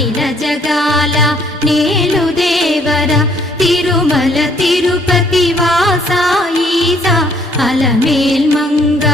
అఖిల జగాల నేలు దేవర తిరుమల తిరుపతి వాసా ఈసా అలమేల్ మంగ